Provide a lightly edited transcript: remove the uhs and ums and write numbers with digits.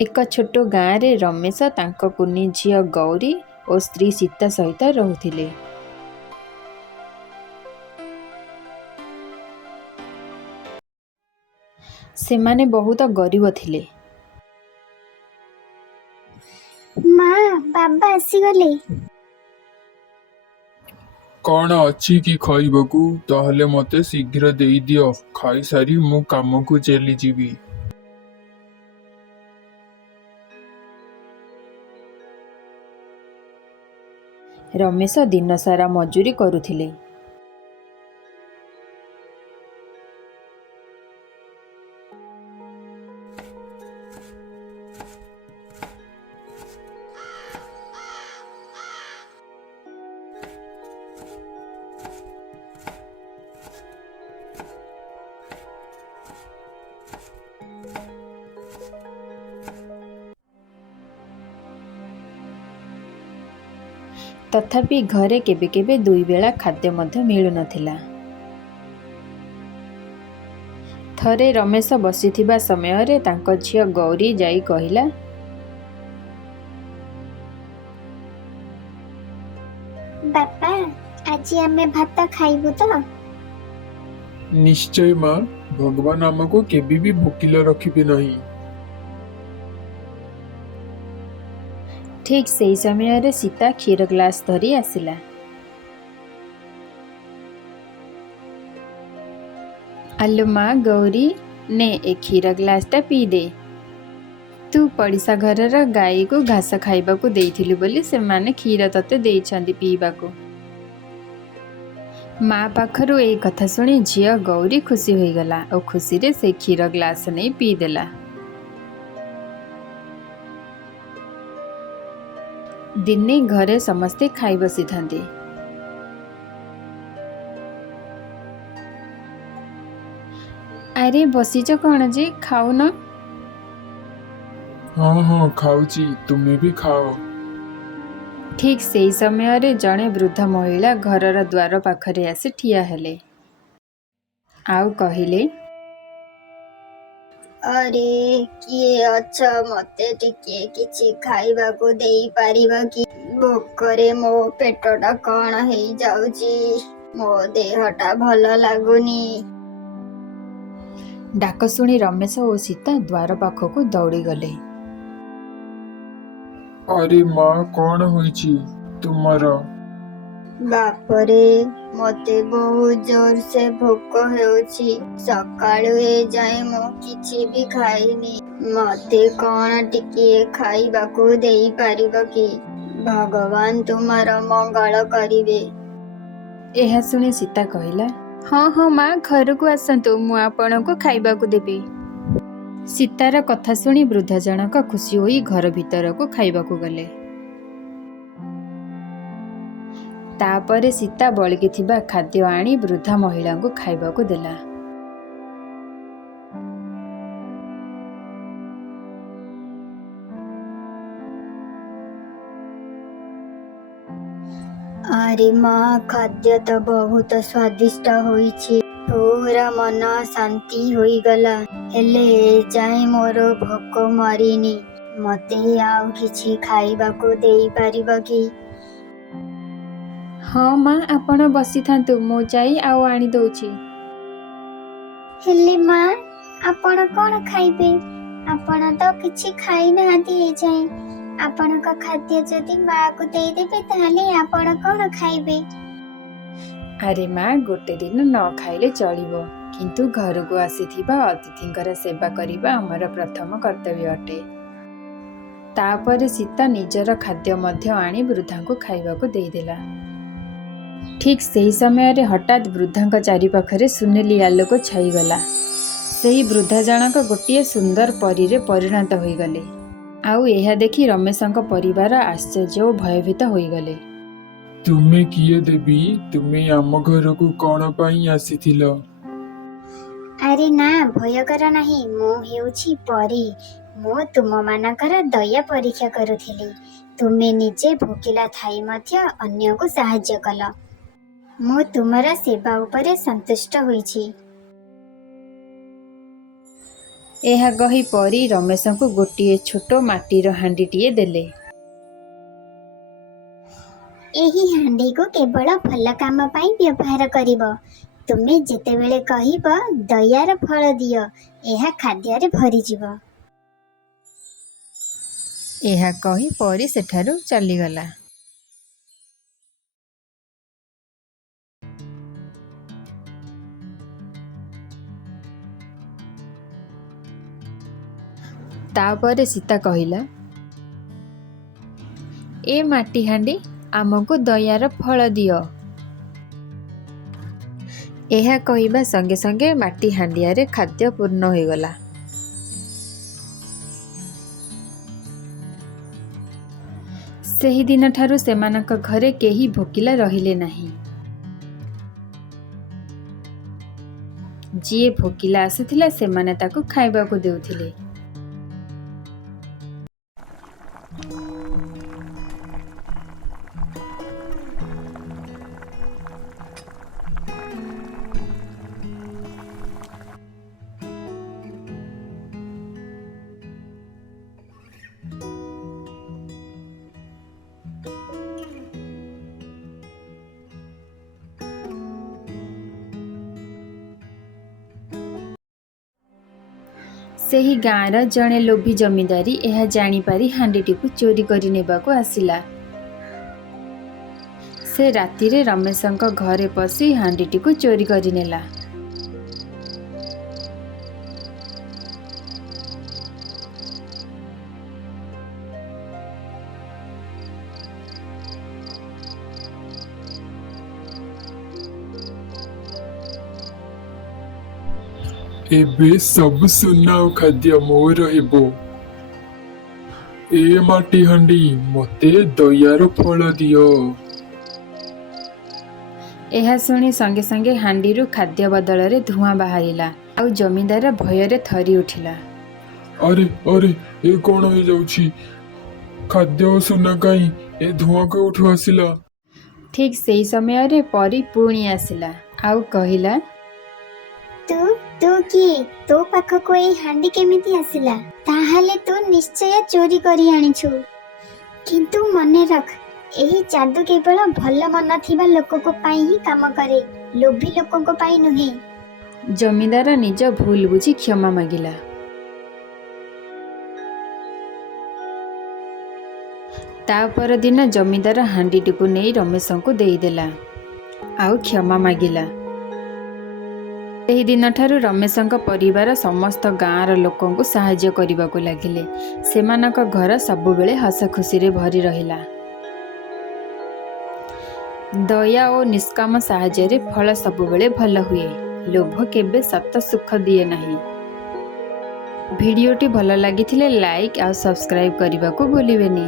ଏକ ଛୋଟ ଗାଁରେ ରମେଶ ତାଙ୍କ କୁନି ଝିଅ ଗୌରୀ ଓ ସ୍ତ୍ରୀ ସୀତା ସହିତ ରହୁଥିଲେ। ସେମାନେ ବହୁତ ଗରିବ ଥିଲେ। ମା, ବାବା ଆସିଗଲେ। କ'ଣ ଅଛି କି ଖାଇବାକୁ? ତାହେଲେ ମୋତେ ଶୀଘ୍ର ଦେଇଦିଅ। ଖାଇସାରି ମୁଁ କାମକୁ ଚାଲିଯିବି। ରମେଶ ଦିନସାରା ମଜୁରୀ କରୁଥିଲେ। ତଥାପି ଘରେ କେବେ କେବେ 2 ବେଳା ଖାଦ୍ୟ ମଧ୍ୟ ମିଳୁନଥିଲା। ଥରେ ରମେଶ ବସିଥିବା ସମୟରେ ତାଙ୍କ ଝିଅ ଗୌରୀ ଯାଇ କହିଲା, ବାପା, ଆଜି ଆମେ ଭାତ ଖାଇବୁ ତ? ନିଶ୍ଚୟ ମା, ଭଗବାନ ଆମକୁ କେବେ ବି ଭୋକିଲା ରଖିବେ ନାହିଁ। ଠିକ୍ ସେହି ସମୟରେ ସୀତା କ୍ଷୀର ଗ୍ଲାସ ଧରି ଆସିଲା। ଆଲୋ ମା ଗୌରୀ, ନେ ଏ କ୍ଷୀର ଗ୍ଲାସଟା ପିଇଦେ। ତୁ ପଡ଼ିଶା ଘରର ଗାଈକୁ ଘାସ ଖାଇବାକୁ ଦେଇଥିଲୁ ବୋଲି ସେମାନେ କ୍ଷୀର ତତେ ଦେଇଛନ୍ତି ପିଇବାକୁ। ମା ପାଖରୁ ଏଇ କଥା ଶୁଣି ଝିଅ ଗୌରୀ ଖୁସି ହୋଇଗଲା ଓ ଖୁସିରେ ସେ କ୍ଷୀର ଗ୍ଲାସ ନେଇ ପିଇଦେଲା। ଦିନେ ଘରେ ସମସ୍ତେ ଖାଇ ବସିଥାନ୍ତି। ଆରେ ବସିଛ କ'ଣ ଯେ, ଖାଉନ? ହଁ ଖାଉଛି, ତୁମେ ବି ଖାଅ। ଠିକ୍ ସେହି ସମୟରେ ଜଣେ ବୃଦ୍ଧ ମହିଳା ଘରର ଦ୍ୱାର ପାଖରେ ଆସି ଠିଆ ହେଲେ ଆଉ କହିଲେ, ଆରେ କିଏ ଅଛ? ମତେ ଟିକେ କିଛି ଖାଇବାକୁ ଦେଇପାରିବ କି? ଭୋକରେ ମୋ ପେଟଟା କ'ଣ ହେଇଯାଉଛି। ମୋ ଦେହଟା ଭଲ ଲାଗୁନି। ଡାକ ଶୁଣି ରମେଶ ଓ ସୀତା ଦ୍ୱାର ପାଖକୁ ଦୌଡ଼ିଗଲେ। ଆରେ ମା, କ'ଣ ହୋଇଛି ତୁମର? ବାପରେ, ମତେ ବହୁତ ଜୋରସେ ଭୋକ ହେଉଛି। ସକାଳୁ ଏଯାଏଁ ମୁଁ କିଛି ବି ଖାଇନି। ମତେ କ'ଣ ଟିକିଏ ଖାଇବାକୁ ଦେଇପାରିବ କି? ଭଗବାନ ତୁମର ମଙ୍ଗଳ କରିବେ। ଏହା ଶୁଣି ସୀତା କହିଲା, ହଁ ମା, ଘରକୁ ଆସନ୍ତୁ, ମୁଁ ଆପଣଙ୍କୁ ଖାଇବାକୁ ଦେବି। ସୀତାର କଥା ଶୁଣି ବୃଦ୍ଧ ଜଣକ ଖୁସି ହୋଇ ଘର ଭିତରକୁ ଖାଇବାକୁ ଗଲେ। ତାପରେ ସୀତା ବଳିକି ଥିବା ଖାଦ୍ୟ ଆଣି ବୃଦ୍ଧା ମହିଳାଙ୍କୁ ଖାଇବାକୁ ଦେଲା। ଆରେ ମା, ଖାଦ୍ୟ ତ ବହୁତ ସ୍ୱାଦିଷ୍ଟ ହୋଇଛି। ପୁରା ମନ ଶାନ୍ତି ହୋଇଗଲା। ହେଲେ ଏଯାଏଁ ମୋର ଭୋକ ମରିନି। ମତେ ଆଉ କିଛି ଖାଇବାକୁ ଦେଇପାରିବ କି? ହଁ ମା, ଆପଣ ବସିଥାନ୍ତୁ, ମୁଁ ଯାଇ ଆଉ ଆଣି ଦଉଛି। ହେଲେ ମା, ଆପଣ କ'ଣ ଖାଇବେ? ଆପଣ ତ କିଛି ଖାଇନାହାନ୍ତି ଏଯାଏଁ। ଆପଣଙ୍କ ଖାଦ୍ୟ ଯଦି ମାଆକୁ ଦେଇଦେବେ ତାହେଲେ ଆପଣ କ'ଣ ଖାଇବେ? ଆରେ ମା, ଗୋଟେ ଦିନ ନ ଖାଇଲେ ଚଳିବ, କିନ୍ତୁ ଘରକୁ ଆସିଥିବା ଅତିଥିଙ୍କର ସେବା କରିବା ଆମର ପ୍ରଥମ କର୍ତ୍ତବ୍ୟ ଅଟେ। ତାପରେ ସୀତା ନିଜର ଖାଦ୍ୟ ମଧ୍ୟ ଆଣି ବୃଦ୍ଧାଙ୍କୁ ଖାଇବାକୁ ଦେଇଦେଲା। ଠିକ୍ ସେହି ସମୟରେ ହଠାତ୍ ବୃଦ୍ଧାଙ୍କ ଚାରିପାଖରେ ସୁନେଲି ଆଲୋକ ଛାଇଗଲା। ସେହି ବୃଦ୍ଧା ଜଣକ ଗୋଟିଏ ସୁନ୍ଦର ପରୀରେ ପରିଣତ ହୋଇଗଲେ। ଆଉ ଏହା ଦେଖି ରମେଶଙ୍କ ପରିବାର ଆଶ୍ଚର୍ଯ୍ୟ ଓ ଭୟଭୀତ ହୋଇଗଲେ। ତୁମେ କିଏ ଦେବୀ? ତୁମେ ଆମ ଘରକୁ କ'ଣ ପାଇଁ ଆସିଥିଲ? ଆରେ ନା, ଭୟ କର ନାହିଁ। ମୁଁ ହେଉଛି ପରୀ। ମୁଁ ତୁମମାନଙ୍କର ଦୟା ପରୀକ୍ଷା କରୁଥିଲି। ତୁମେ ନିଜେ ଭୋକିଲା ଥାଇ ମଧ୍ୟ ଅନ୍ୟକୁ ସାହାଯ୍ୟ କଲ। ମୁଁ ତୁମର ସେବା ଉପରେ ସନ୍ତୁଷ୍ଟ ହୋଇଛି। ଏହା କହି ପରୀ ରମେଶଙ୍କୁ ଗୋଟିଏ ଛୋଟ ମାଟିର ହାଣ୍ଡିଟିଏ ଦେଲେ। ଏହି ହାଣ୍ଡିକୁ କେବଳ ଭଲ କାମ ପାଇଁ ବ୍ୟବହାର କରିବ। ତୁମେ ଯେତେବେଳେ କହିବ ଦୟାର ଫଳ ଦିଅ, ଏହା ଖାଦ୍ୟରେ ଭରିଯିବ। ଏହା କହି ପରୀ ସେଠାରୁ ଚାଲିଗଲା। ତାପରେ ସୀତା କହିଲା, ଏ ମାଟି ହାଣ୍ଡି ଆମକୁ ଦୟାର ଫଳ ଦିଅ। ଏହା କହିବା ସଙ୍ଗେ ସଙ୍ଗେ ମାଟି ହାଣ୍ଡିଆରେ ଖାଦ୍ୟ ପୂର୍ଣ୍ଣ ହୋଇଗଲା। ସେହି ଦିନଠାରୁ ସେମାନଙ୍କ ଘରେ କେହି ଭୋକିଲା ରହିଲେ ନାହିଁ। ଯିଏ ଭୋକିଲା ଆସୁଥିଲା ସେମାନେ ତାକୁ ଖାଇବାକୁ ଦେଉଥିଲେ। ସେହି ଗାଁର ଜଣେ ଲୋଭୀ ଜମିଦାରୀ ଏହା ଜାଣିପାରି ହାଣ୍ଡିଟିକୁ ଚୋରି କରି ନେବାକୁ ଆସିଲା। ସେ ରାତିରେ ରମେଶଙ୍କ ଘରେ ପଶି ହାଣ୍ଡିଟିକୁ ଚୋରି କରିନେଲା। ଏବେ ସବୁ ସୁନା ଆଉ ଖାଦ୍ୟ ମୋର ହେବ। ଏ ମାଟି ହାଣ୍ଡି ମତେ ଦୟାର ଫଳ ଦିଅ। ଏହା ଶୁଣି ସଙ୍ଗେ ସଙ୍ଗେ ହାଣ୍ଡିରୁ ଖାଦ୍ୟ ବଦଳରେ ଧୂଆଁ ବାହାରିଲା ଆଉ ଜମିଦାର ଭୟରେ ଥରି ଉଠିଲା। ଆରେ ଆରେ ଏ କଣ ହେଇଯାଉଛି? ଖାଦ୍ୟ ଓ ସୁନା କାହିଁ? ଏ ଧୂଆଁ କେଉଁଠୁ ଆସିଲା? ଠିକ୍ ସେହି ସମୟରେ ପରୀ ପୁଣି ଆସିଲା ଆଉ କହିଲା, ତୁ କିଏ? ତୋ ପାଖକୁ ଏଇ ହାଣ୍ଡି କେମିତି ଆସିଲା? ତାହେଲେ ତୁ ନିଶ୍ଚୟ ଚୋରି କରି ଆଣିଛୁ। କିନ୍ତୁ ମନେ ରଖ, ଏହି ଯାଦୁ କେବଳ ଭଲ ମନ ଥିବା ଲୋକଙ୍କ ପାଇଁ ହିଁ କାମ କରେ, ଲୋଭୀ ଲୋକଙ୍କ ପାଇଁ ନୁହେଁ। ଜମିଦାର ନିଜ ଭୁଲ ବୁଝି କ୍ଷମା ମାଗିଲା। ତା ପରଦିନ ଜମିଦାର ହାଣ୍ଡିଟିକୁ ନେଇ ରମେଶଙ୍କୁ ଦେଇଦେଲା ଆଉ କ୍ଷମା ମାଗିଲା। ସେହି ଦିନଠାରୁ ରମେଶଙ୍କ ପରିବାର ସମସ୍ତ ଗାଁର ଲୋକଙ୍କୁ ସାହାଯ୍ୟ କରିବାକୁ ଲାଗିଲେ। ସେମାନଙ୍କ ଘର ସବୁବେଳେ ହସ ଖୁସିରେ ଭରି ରହିଲା। ଦୟା ଓ ନିଷ୍କାମ ସାହାଯ୍ୟରେ ଫଳ ସବୁବେଳେ ଭଲ ହୁଏ। ଲୋଭ କେବେ ସତ ସୁଖ ଦିଏ ନାହିଁ। ଭିଡ଼ିଓଟି ଭଲ ଲାଗିଥିଲେ ଲାଇକ୍ ଆଉ ସବସ୍କ୍ରାଇବ୍ କରିବାକୁ ଭୁଲିବେନି।